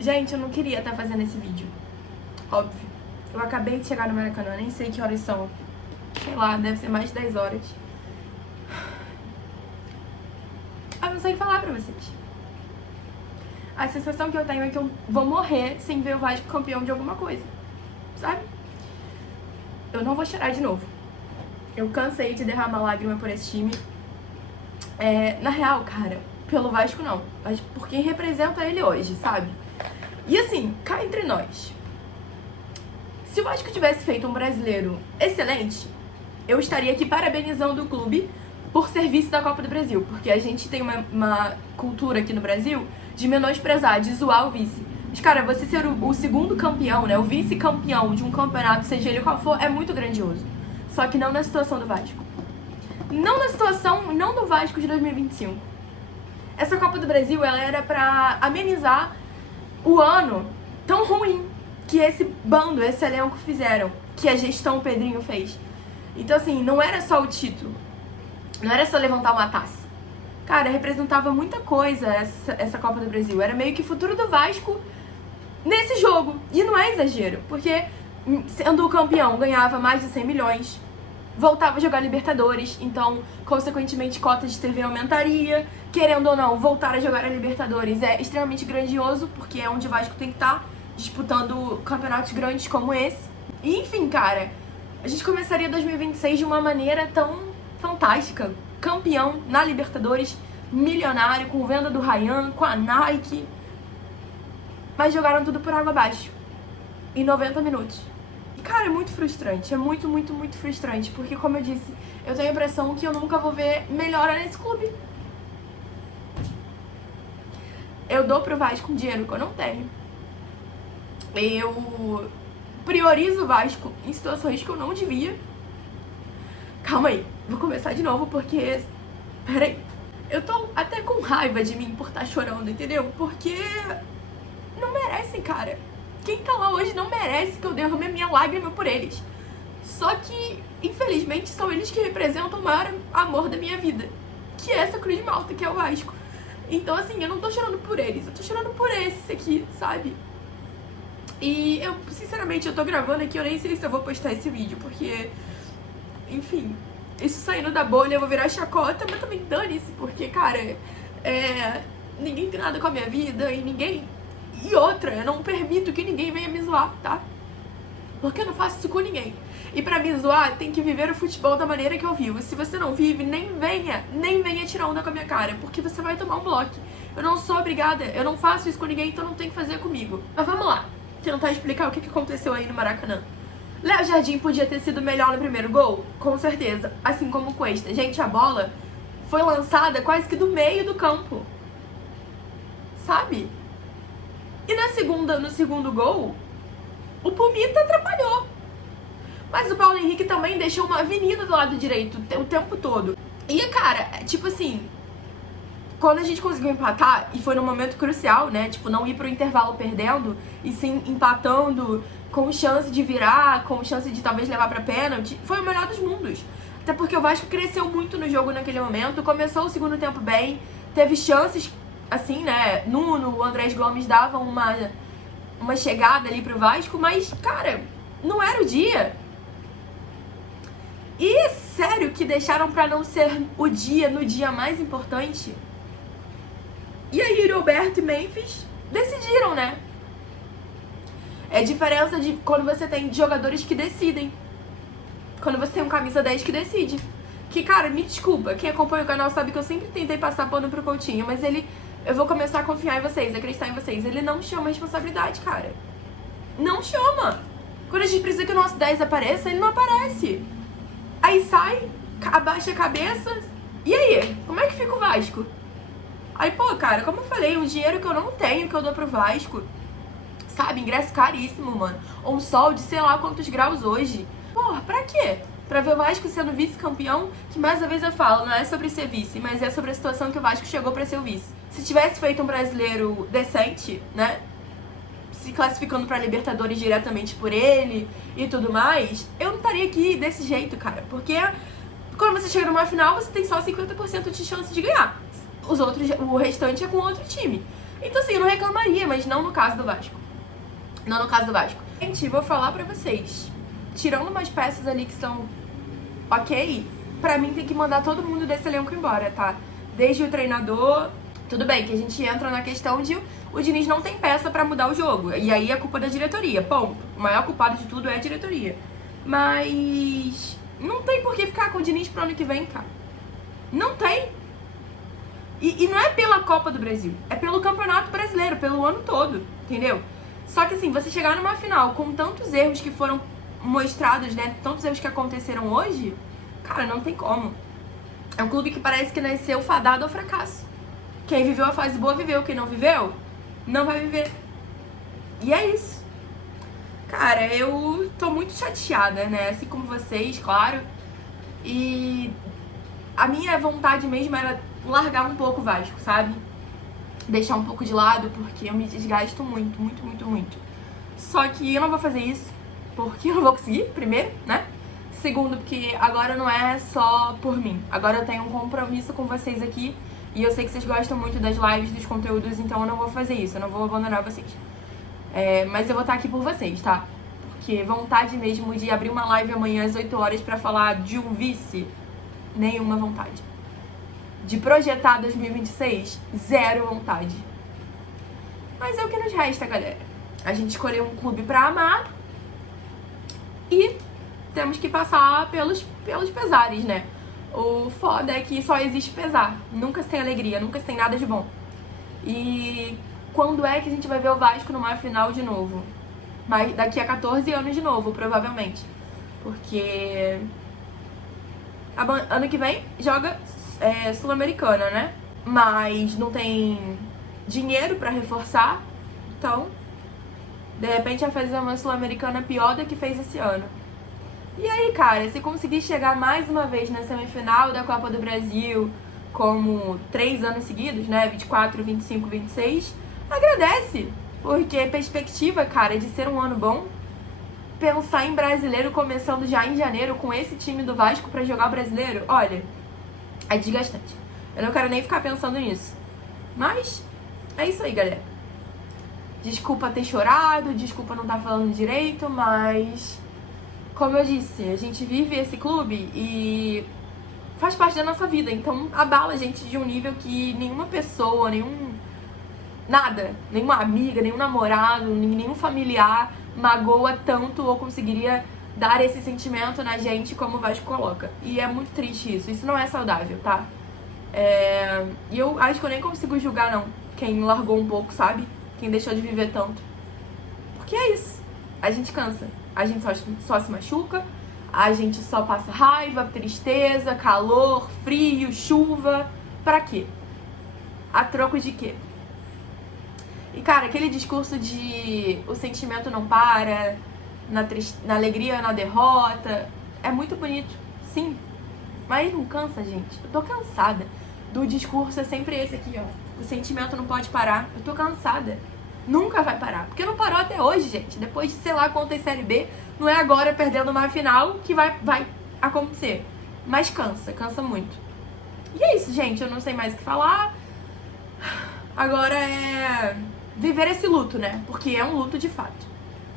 Gente, eu não queria estar fazendo esse vídeo. Óbvio. Eu acabei de chegar no Maracanã, nem sei que horas são. Sei lá, deve ser mais de 10 horas. Eu não sei falar pra vocês. A sensação que eu tenho é que eu vou morrer sem ver o Vasco campeão de alguma coisa. Sabe? Eu não vou chorar de novo. Eu cansei de derramar lágrima por esse time. Na real, cara, pelo Vasco não. Mas por quem representa ele hoje, sabe? E assim, cá entre nós. Se o Vasco tivesse feito um brasileiro excelente, eu estaria aqui parabenizando o clube por serviço da Copa do Brasil. Porque a gente tem uma cultura aqui no Brasil de menosprezar, de zoar o vice. Mas, cara, você ser o segundo campeão, né? O vice-campeão de um campeonato, seja ele qual for, é muito grandioso. Só que não na situação do Vasco. Não na situação, não do Vasco de 2025. Essa Copa do Brasil, ela era pra amenizar o ano tão ruim que esse bando, esse elenco fizeram, que a gestão Pedrinho fez. Então, assim, não era só o título. Não era só levantar uma taça. Cara, representava muita coisa essa Copa do Brasil. Era meio que o futuro do Vasco nesse jogo. E não é exagero, porque sendo o campeão, ganhava mais de 100 milhões. Voltava a jogar Libertadores, então, consequentemente, cota de TV aumentaria. Querendo ou não, voltar a jogar a Libertadores é extremamente grandioso, porque é onde o Vasco tem que estar, disputando campeonatos grandes como esse. E, enfim, cara, a gente começaria 2026 de uma maneira tão fantástica. Campeão na Libertadores, milionário, com venda do Ryan, com a Nike. Mas jogaram tudo por água abaixo. Em 90 minutos. E, cara, é muito frustrante. É muito, muito, muito frustrante. Porque, como eu disse, eu tenho a impressão que eu nunca vou ver melhora nesse clube. Eu dou pro Vasco um dinheiro que eu não tenho. Eu priorizo o Vasco em situações que eu não devia. Calma aí, vou começar de novo porque... Peraí. Eu tô até com raiva de mim por estar chorando, entendeu? Porque não merecem, cara. Quem tá lá hoje não merece que eu derrame a minha lágrima por eles. Só que, infelizmente, são eles que representam o maior amor da minha vida, que é essa cruz de malta, que é o Vasco. Então, assim, eu não tô chorando por eles, eu tô chorando por esse aqui, sabe? E eu, sinceramente, eu tô gravando aqui, eu nem sei se eu vou postar esse vídeo, porque, enfim, isso saindo da bolha, eu vou virar chacota, mas também dane-se, porque, cara, ninguém tem nada com a minha vida e ninguém... E outra, eu não permito que ninguém venha me zoar, tá? Porque eu não faço isso com ninguém. E pra me zoar, tem que viver o futebol da maneira que eu vivo. E se você não vive, nem venha tirar onda com a minha cara, porque você vai tomar um bloco. Eu não sou obrigada, eu não faço isso com ninguém, então não tem que fazer comigo. Mas vamos lá, tentar explicar o que aconteceu aí no Maracanã. Léo Jardim podia ter sido melhor no primeiro gol? Com certeza, assim como o Cuesta. Gente, a bola foi lançada quase que do meio do campo. Sabe? E no segundo gol, o Pumita atrapalhou. Mas o Paulo Henrique também deixou uma avenida do lado direito o tempo todo. E, cara, tipo assim, quando a gente conseguiu empatar, e foi num momento crucial, né? Tipo, não ir pro intervalo perdendo, e sim empatando, com chance de virar, com chance de talvez levar pra pênalti, foi o melhor dos mundos. Até porque o Vasco cresceu muito no jogo naquele momento, começou o segundo tempo bem, teve chances, assim, né? Nuno, o Andrés Gomes davam uma chegada ali pro Vasco, mas, cara, não era o dia. E sério que deixaram pra não ser o dia no dia mais importante? E aí, Yuri Alberto e Memphis decidiram, né? É a diferença de quando você tem jogadores que decidem. Quando você tem um camisa 10 que decide. Que, cara, me desculpa, quem acompanha o canal sabe que eu sempre tentei passar pano pro Coutinho, mas eu vou começar a confiar em vocês, acreditar em vocês. Ele não chama responsabilidade, cara. Não chama. Quando a gente precisa que o nosso 10 apareça, ele não aparece. Aí sai, abaixa a cabeça. E aí? Como é que fica o Vasco? Aí, pô, cara, como eu falei, um dinheiro que eu não tenho, que eu dou pro Vasco. Sabe, ingresso caríssimo, mano. Ou um sol de sei lá quantos graus hoje. Porra, pra quê? Pra ver o Vasco sendo vice-campeão, que mais uma vez eu falo, não é sobre ser vice, mas é sobre a situação que o Vasco chegou pra ser o vice. Se tivesse feito um brasileiro decente, né, se classificando pra Libertadores diretamente por ele e tudo mais, eu não estaria aqui desse jeito, cara. Porque quando você chega numa final, você tem só 50% de chance de ganhar. O restante é com outro time. Então assim, eu não reclamaria, mas não no caso do Vasco. Não no caso do Vasco. Gente, vou falar pra vocês. Tirando umas peças ali que são ok, pra mim tem que mandar todo mundo desse elenco embora, tá? Desde o treinador... Tudo bem que a gente entra na questão de o Diniz não tem peça pra mudar o jogo. E aí é culpa da diretoria, ponto. O maior culpado de tudo é a diretoria. Mas não tem por que ficar com o Diniz pro ano que vem, cara. Não tem. E não é pela Copa do Brasil, é pelo Campeonato Brasileiro, pelo ano todo, entendeu? Só que assim, você chegar numa final com tantos erros que foram mostrados, né, tantos erros que aconteceram hoje, cara, não tem como. É um clube que parece que nasceu fadado ao fracasso. Quem viveu a fase boa viveu, quem não viveu, não vai viver. E é isso. Cara, eu tô muito chateada, né, assim como vocês, claro. E a minha vontade mesmo era largar um pouco o Vasco, sabe? Deixar um pouco de lado, porque eu me desgasto muito, muito, muito, muito. Só que eu não vou fazer isso, porque eu não vou conseguir, primeiro, né? Segundo, porque agora não é só por mim. Agora eu tenho um compromisso com vocês aqui. E eu sei que vocês gostam muito das lives, dos conteúdos, então eu não vou fazer isso, eu não vou abandonar vocês. Mas eu vou estar aqui por vocês, tá? Porque vontade mesmo de abrir uma live amanhã às 8 horas pra falar de um vice, nenhuma vontade. De projetar 2026, zero vontade. Mas é o que nos resta, galera. A gente escolheu um clube pra amar e temos que passar pelos pesares, né? O foda é que só existe pesar, nunca se tem alegria, nunca se tem nada de bom. E quando é que a gente vai ver o Vasco numa final de novo? Mas daqui a 14 anos de novo, provavelmente. Porque ano que vem joga Sul-Americana, né? Mas não tem dinheiro pra reforçar, então de repente vai fazer uma Sul-Americana pior do que fez esse ano. E aí, cara, se conseguir chegar mais uma vez na semifinal da Copa do Brasil, como 3 anos seguidos, né, 24, 25, 26, agradece, porque perspectiva, cara, de ser um ano bom, pensar em brasileiro começando já em janeiro com esse time do Vasco pra jogar o brasileiro, olha, é desgastante. Eu não quero nem ficar pensando nisso. Mas é isso aí, galera. Desculpa ter chorado, desculpa não estar falando direito, mas como eu disse, a gente vive esse clube e faz parte da nossa vida, então abala a gente de um nível que nenhuma pessoa, nenhuma amiga, nenhum namorado, nenhum familiar magoa tanto ou conseguiria dar esse sentimento na gente como o Vasco coloca. E é muito triste isso, isso não é saudável, tá? E eu acho que eu nem consigo julgar, não, quem largou um pouco, sabe? Quem deixou de viver tanto. Porque é isso, a gente cansa. A gente só se machuca, a gente só passa raiva, tristeza, calor, frio, chuva. Pra quê? A troco de quê? E, cara, aquele discurso de o sentimento não para, na alegria, na derrota, é muito bonito, sim. Mas não cansa, gente. Eu tô cansada. Do discurso é sempre esse aqui, ó. O sentimento não pode parar. Eu tô cansada. Nunca vai parar. Porque não parou até hoje, gente. Depois de, sei lá, quantas Série B, não é agora perdendo uma final que vai acontecer. Mas cansa muito. E é isso, gente. Eu não sei mais o que falar. Agora é viver esse luto, né? Porque é um luto de fato.